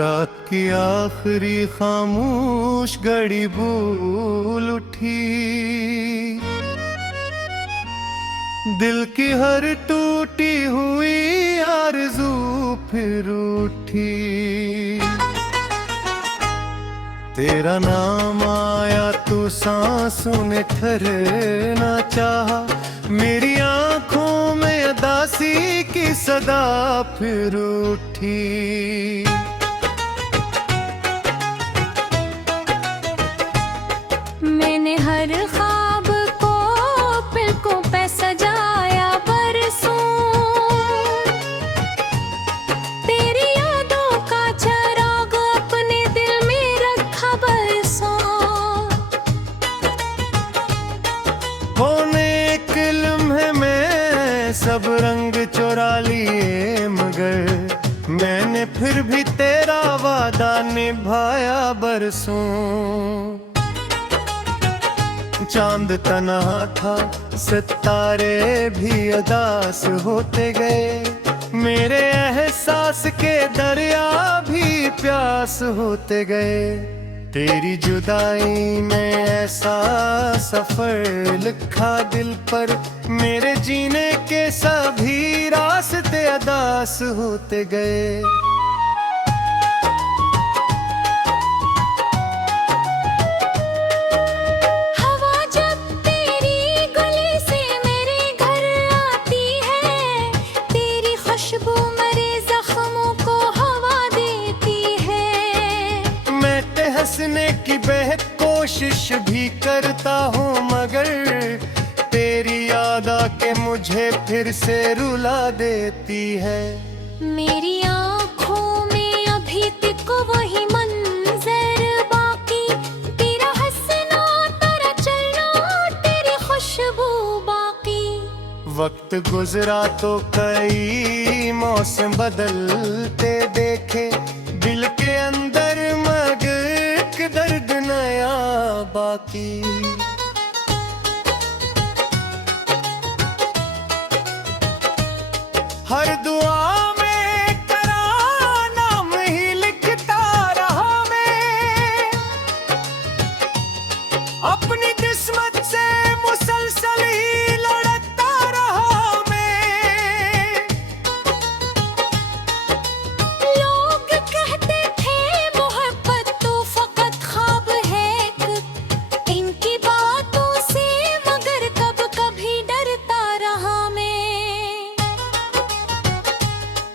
रात की आखिरी खामोश घड़ी भूल उठी, दिल की हर टूटी हुई आरज़ू फिर उठी। तेरा नाम आया तो सांसों ने ठहरना चाहा, मेरी आंखों में उदासी की सदा फिर उठी। मैंने हर ख्वाब को पलकों पे सजाया बरसों, तेरी यादों का चिराग अपने दिल में रखा बरसों। होने एक लम्हे में सब रंग चुरा लिए, मगर मैंने फिर भी तेरा वादा निभाया बरसों। चांद तन्हा था, सितारे भी अदास होते गए, मेरे एहसास के दरिया भी प्यास होते गए। तेरी जुदाई में ऐसा सफर लिखा दिल पर, मेरे जीने के सभी रास्ते अदास होते गए। हंसने की बेहद कोशिश भी करता हूँ, मगर तेरी याद आके मुझे फिर से रुला देती है। मेरी आँखों में अभी तक वही मंजर बाकी, तेरा हंसना तेरा चलना तेरी खुशबू बाकी। वक्त गुजरा तो कई मौसम बदलते देखे, दिल के अंदर दर्द नया बाकी। हर दुआ में तेरा नाम ही लिखता रहा मैं, अपनी किस्मत से मुसलसल ही लड़ता रहा मैं। लोग कहते थे मोहब्बत तो फकत ख्वाब है, इनकी बातों से मगर कब कभी डरता रहा मैं।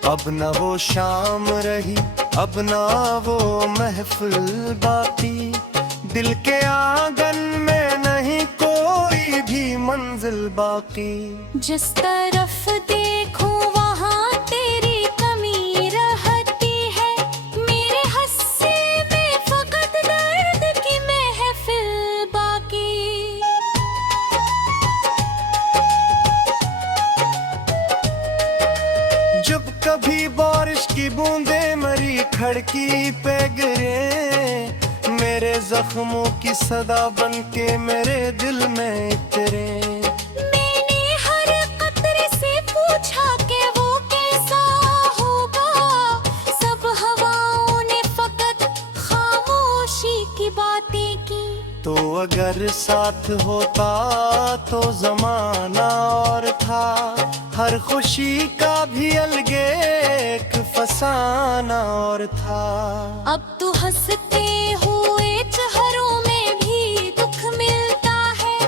अब न वो शाम रही, अब ना वो महफिल बाकी, दिल के आंगन में नहीं कोई भी मंजिल बाकी। जिस तरफ देखूं वहाँ तेरी कमी रहती है, मेरे हिस्से में फकत दर्द की महफिल बाकी। जब कभी बारिश की बूंदें मरी खिड़की पे गिरे, मेरे जख्मों की सदा बनके मेरे दिल में उतरे। मैंने हर कतरे से पूछा कि वो कैसा होगा, सब हवाओं ने फकत खामोशी की बातें की। तो अगर साथ होता तो जमाना और था, हर खुशी का भी अलगे एक फसाना और था। अब तो हंसते हुए चेहरों में भी दुख मिलता है,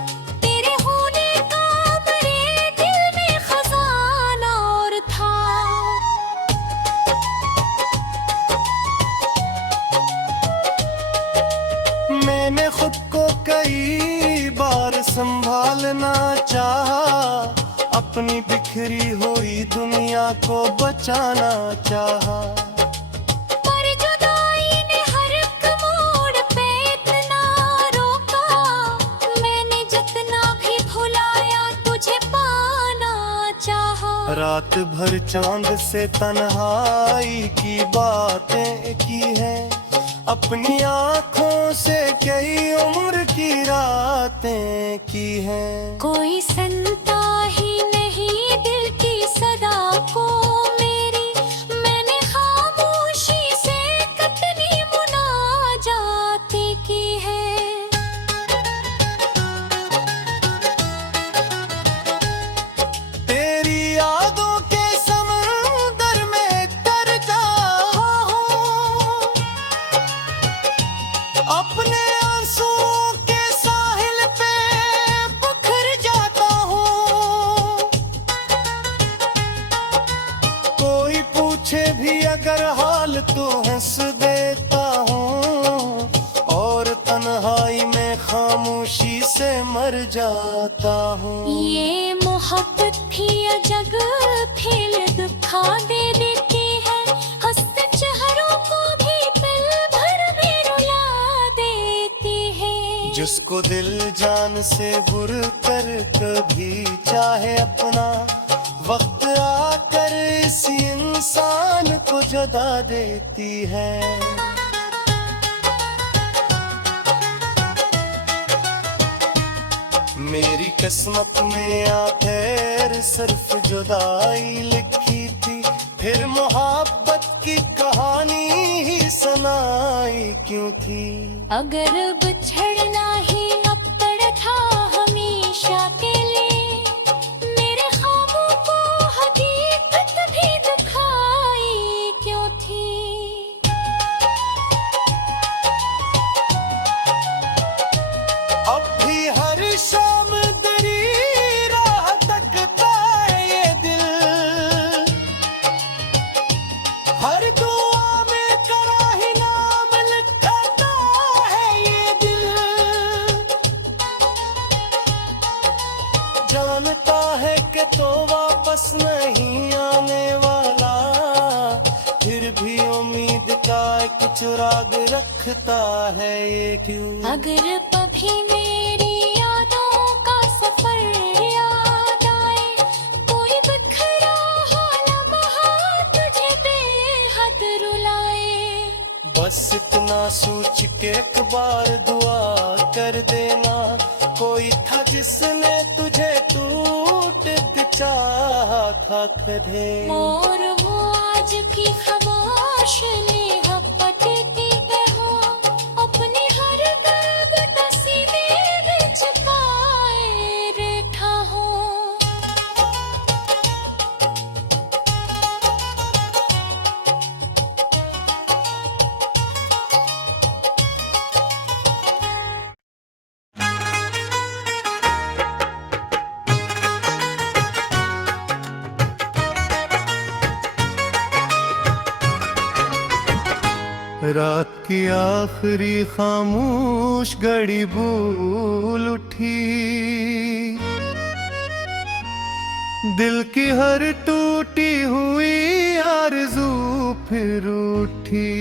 तेरे होने का मेरे दिल में खजाना और था। मैंने खुद को कई बार संभालना चाहा, अपनी बिखरी हुई दुनिया को बचाना चाहा। पर जुदाई ने हर एक मोड़ पे इतना रोका, मैंने जितना भी भुलाया तुझे पाना चाहा। रात भर चांद से तन्हाई की बातें की हैं, अपनी आँखों से कई उम्र की रातें की हैं। कोई सुनता ही नहीं दिल की सदा को मेरी, मैंने खामोशी से मर जाता हूँ। ये मोहब्बत भी अजब खेल दिखा दे देती है, हंसते चेहरों को भी पल भर में रुला देती है। जिसको दिल जान से बुर कर कभी चाहे अपना, वक्त आकर इसी इंसान को जुदा देती है। मेरी किस्मत में आखिर सिर्फ जुदाई लिखी थी, फिर मोहब्बत की कहानी ही सुनाई क्यों थी। अगर बिछड़ना ही अब था हमेशा के लिए, मेरे ख्वाबों को हकीकत भी दिखाई क्यों थी। अब भी हर शाम दरी राह तकता है ये दिल, हर दुआ में करा ही नाम लिखता है ये दिल। जानता है कि तो वापस नहीं आने वाला, फिर भी उम्मीद का एक चिराग रखता है ये क्यों। अगर कभी मेरी यादों का सफर याद आए, कोई बिखरा हो लम्हा तुझे बेहद रुलाए, बस इतना सोच के एक बार दुआ कर देना, कोई था जिसने तुझे टूट के चाहा था कदे। और वो आज की खामोश नेहा पटती है हो, अपनी हर दर्द तसीदे बिच पाए बैठा हो। रात की आखिरी खामोश घड़ी भूल उठी, दिल की हर टूटी हुई आरज़ू फिर उठी।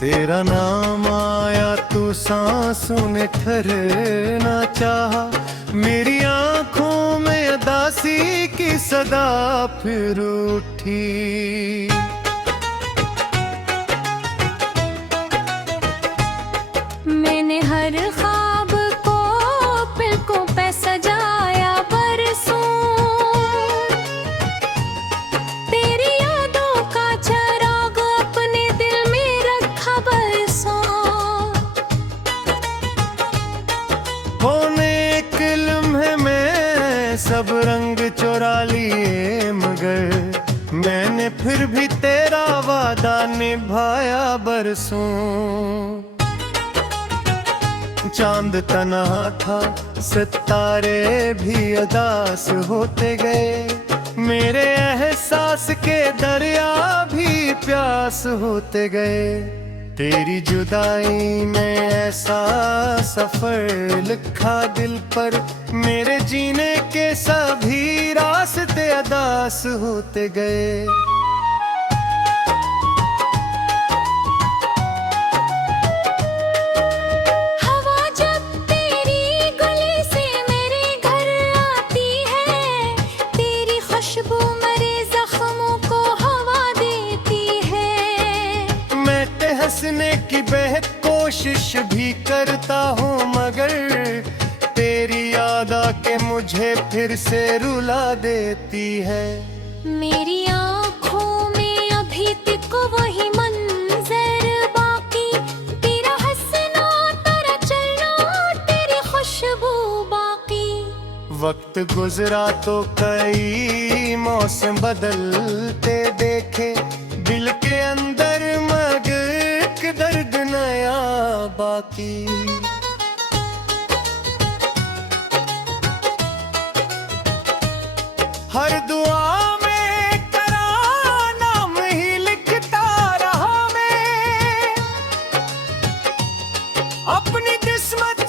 तेरा नाम आया तो सांसों ने ठहरना चाहा, मेरी आंखों में उदासी की सदा फिर उठी। मैंने हर ख्वाब को पलकों पे सजाया बरसों, तेरी यादों का चिराग अपने दिल में रखा बरसों। होने एक लम्हे में सब रंग चुरा लिए, मगर मैंने फिर भी तेरा वादा निभाया बरसों। चांद तन्हा था, सितारे भी अदास होते गए, मेरे एहसास के दरिया भी प्यास होते गए। तेरी जुदाई में ऐसा सफर लिखा दिल पर, मेरे जीने के सभी रास्ते अदास होते गए। हंसने की बेहद कोशिश भी करता हूँ, मगर तेरी याद आके मुझे फिर से रुला देती है। मेरी आँखों में अभी तक वही मंजर बाकी, तेरा हंसना तेरा चलना तेरी खुशबू बाकी। वक्त गुजरा तो कई मौसम बदलते देखे, दिल के अंदर मगर दर्द नया बाकी। हर दुआ में तेरा नाम ही लिखता रहा मैं, अपनी किस्मत